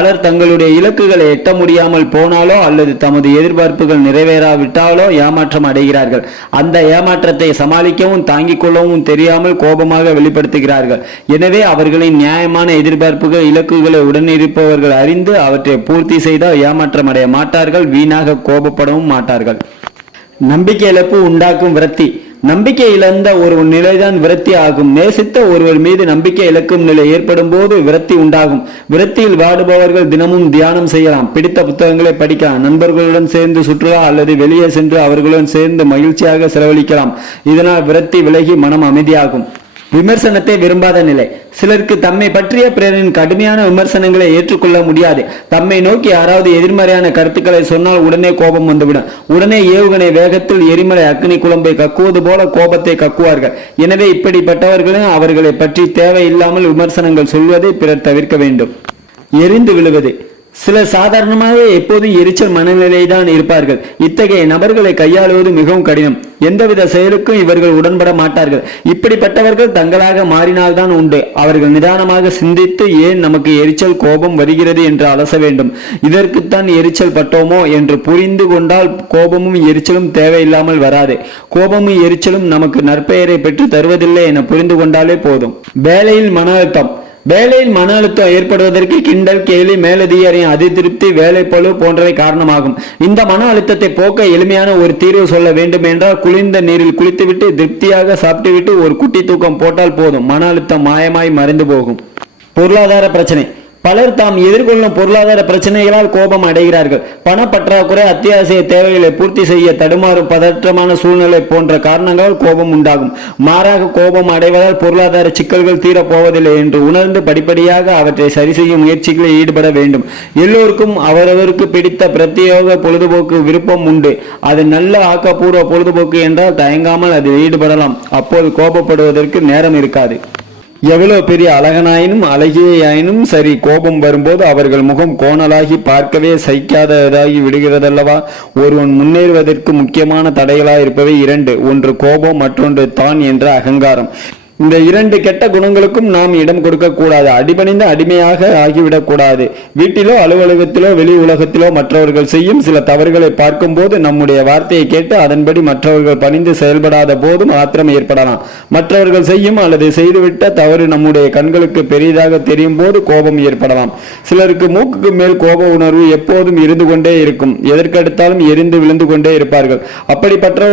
பலர் தங்களுடைய இலக்குகளை எட்ட முடியாமல் போனாலோ அல்லது தமது எதிர்பார்ப்புகள் நிறைவேறாவிட்டாலோ ஏமாற்றம் அடைகிறார்கள். அந்த ஏமாற்றத்தை சமாளிக்கவும் தாங்கிக் கொள்ளவும் தெரியாமல் கோபமாக வெளிப்படுத்துகிறார்கள். எனவே அவர்களின் நியாயமான எதிர்பார்ப்புகள் இலக்குகளை உடனிருப்பவர்கள் அறிந்து அவற்றை பூர்த்தி செய்தால் ஏமாற்றம் அடைய மாட்டார்கள், வீணாக கோபப்படவும் மாட்டார்கள். நம்பிக்கை இழப்பு உண்டாக்கும் விரக்தி. நம்பிக்கை இழந்த ஒரு நிலைதான் விரக்தி ஆகும். நேசித்த ஒருவர் மீது நம்பிக்கை இழக்கும் நிலை ஏற்படும் போது விரக்தி உண்டாகும். விரக்தியில் வாடுபவர்கள் தினமும் தியானம் செய்யலாம், பிடித்த புத்தகங்களை படிக்கலாம், நண்பர்களுடன் சேர்ந்து சுற்றுலா அல்லது வெளியே சென்று அவர்களுடன் சேர்ந்து மகிழ்ச்சியாக செலவழிக்கலாம். இதனால் விரக்தி விலகி மனம் அமைதியாகும். விமர்சனத்தை விரும்பாத நிலை. சிலருக்கு தம்மை பற்றிய பிறரின் கடுமையான விமர்சனங்களை ஏற்றுக்கொள்ள முடியாது. தம்மை நோக்கி யாராவது எதிர்மறையான கருத்துக்களை சொன்னால் உடனே கோபம் வந்துவிடும். உடனே ஏவுகணை வேகத்தில் எரிமலை அக்னி குழம்பை கக்குவது போல கோபத்தை கக்குவார்கள். எனவே இப்படிப்பட்டவர்களும் அவர்களை பற்றி தேவையில்லாமல் விமர்சனங்கள் சொல்வதை பிறர் தவிர்க்க வேண்டும். எரிந்து விழுவது. சிலர் சாதாரணமாக எப்போதும் எரிச்சல் மனநிலை தான் இருப்பார்கள். இத்தகைய நபர்களை கையாளுவது மிகவும் கடினம். எந்தவித செயலுக்கும் இவர்கள் உடன்பட மாட்டார்கள். இப்படிப்பட்டவர்கள் தங்களாக மாறினால்தான் உண்டு. அவர்கள் நிதானமாக சிந்தித்து ஏன் நமக்கு எரிச்சல் கோபம் வருகிறது என்று அலச வேண்டும். இதற்குத்தான் எரிச்சல் பட்டோமோ என்று புரிந்து கொண்டால் கோபமும் எரிச்சலும் தேவையில்லாமல் வராது. கோபமும் எரிச்சலும் நமக்கு நற்பெயரை பெற்று தருவதில்லை என புரிந்து கொண்டாலே போதும். வேலையில் மன அழுத்தம். வேலையில் மன அழுத்தம் ஏற்படுவதற்கு கிண்டல், கேலி, மேலதிகாரியின் அதிருப்தி, வேலை பளு போன்றவை காரணமாகும். இந்த மன அழுத்தத்தை போக்க எளிமையான ஒரு தீர்வு சொல்ல வேண்டும் என்றால் குளிர்ந்த நீரில் குளித்துவிட்டு திருப்தியாக சாப்பிட்டுவிட்டு ஒரு குட்டி தூக்கம் போட்டால் போதும். மன அழுத்தம் மாயமாய் மறைந்து போகும். பொருளாதார பிரச்சனை. பலர் தாம் எதிர்கொள்ளும் பொருளாதார பிரச்சனைகளால் கோபம் அடைகிறார்கள். பணப்பற்றாக்குறை, அத்தியாவசிய தேவைகளை பூர்த்தி செய்ய தடுமாறும் பதற்றமான சூழ்நிலை போன்ற காரணங்களால் கோபம் உண்டாகும். மாறாக கோபம் அடைவதால் பொருளாதார சிக்கல்கள் தீரப்போவதில்லை என்று உணர்ந்து படிப்படியாக அவற்றை சரி செய்யும் முயற்சிகளில் ஈடுபட வேண்டும். எல்லோருக்கும் அவரவருக்கு பிடித்த பிரத்யேக பொழுதுபோக்கு விருப்பம் உண்டு. அது நல்ல ஆக்கப்பூர்வ பொழுதுபோக்கு என்றால் தயங்காமல் அதில் ஈடுபடலாம். அப்போது கோபப்படுவதற்கு நேரம் இருக்காது. எவ்வளவு பெரிய அழகனாயினும் அழகியாயினும் சரி, கோபம் வரும்போது அவர்கள் முகம் கோணலாகி பார்க்கவே சகிக்காததாகி விடுகிறதல்லவா. ஒருவன் முன்னேறுவதற்கு முக்கியமான தடைகளாய் இருப்பவை இரண்டு. ஒன்று கோபம், மற்றொன்று தான் என்ற அகங்காரம். இந்த இரண்டு கெட்ட குணங்களுக்கும் நாம் இடம் கொடுக்க கூடாது. அடிபணிந்த அடிமையாக ஆகிவிடக்கூடாது. வீட்டிலோ அலுவலகத்திலோ வெளி உலகத்திலோ மற்றவர்கள் செய்யும் சில தவறுகளை பார்க்கும் போது நம்முடைய வார்த்தையை கேட்டு அதன்படி மற்றவர்கள் பணிந்து செயல்படாத போதும் ஆத்திரம் ஏற்படலாம். மற்றவர்கள் செய்யும் அல்லது செய்துவிட்ட தவறு நம்முடைய கண்களுக்கு பெரிதாக தெரியும் போது கோபம் ஏற்படலாம். சிலருக்கு மூக்குக்கு மேல் கோப உணர்வு எப்போதும் இருந்து கொண்டே இருக்கும். எதற்கெடுத்தாலும் எரிந்து விழுந்து கொண்டே இருப்பார்கள். அப்படிப்பட்ட